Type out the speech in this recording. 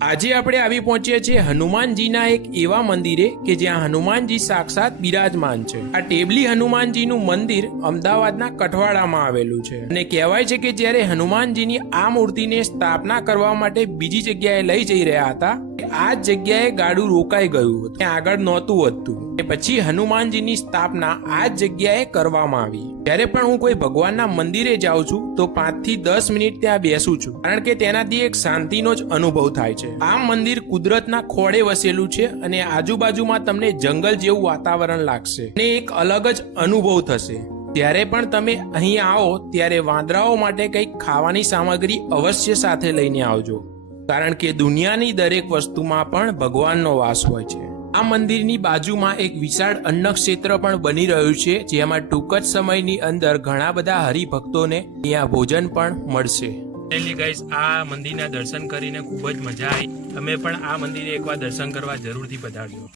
આજે આપણે આવી પહોંચ્યા છીએ હનુમાનજીના એક એવા મંદિરે કે જ્યાં હનુમાનજી સાક્ષાત બિરાજમાન છે. આ ટેબલી હનુમાનજીનું મંદિર અમદાવાદના કઠવાડામાં આવેલું છે. અને કહેવાય છે કે જ્યારે હનુમાનજીની આ મૂર્તિને સ્થાપના કરવા માટે બીજી જગ્યાએ લઈ જઈ રહ્યા હતા આ જગ્યાએ ગાડું રોકાઈ ગયું હતું. આગળ નહોતું વધતું. એ પછી હનુમાનજીની સ્થાપના આ જગ્યાએ કરવામાં આવી. જ્યારે પણ હું કોઈ ભગવાનના મંદિરે જાઉં છું, તો પાંચથી દસ મિનિટ ત્યાં બેસું છું. કારણ કે તેનાથી એક શાંતિનો જ અનુભવ થાય છે. આ મંદિર કુદરતના ખોળે વસેલું છે અને આજુબાજુમાં તમને જંગલ જેવું વાતાવરણ લાગશે. અને એક અલગ જ અનુભવ થશે. ત્યારે પણ તમે અહીં આવો, ત્યારે વાંદરાઓ માટે કંઈક ખાવાની સામગ્રી અવશ્ય સાથે લઈને આવજો. કારણ કે દુનિયાની દરેક વસ્તુમાં પણ ભગવાનનો વાસ હોય છે. આ મંદિરની બાજુમાં એક વિશાળ અન્ન ક્ષેત્ર પણ બની રહ્યું છે, જેમાં ટૂંક જ સમયની અંદર ઘણા બધા હરિભક્તોને અહીંયા ભોજન પણ મળશે. ગાઈઝ, આ મંદિરના દર્શન કરીને ખૂબ જ મજા આવી. તમે પણ આ મંદિરે એકવાર દર્શન કરવા જરૂરથી પધારજો.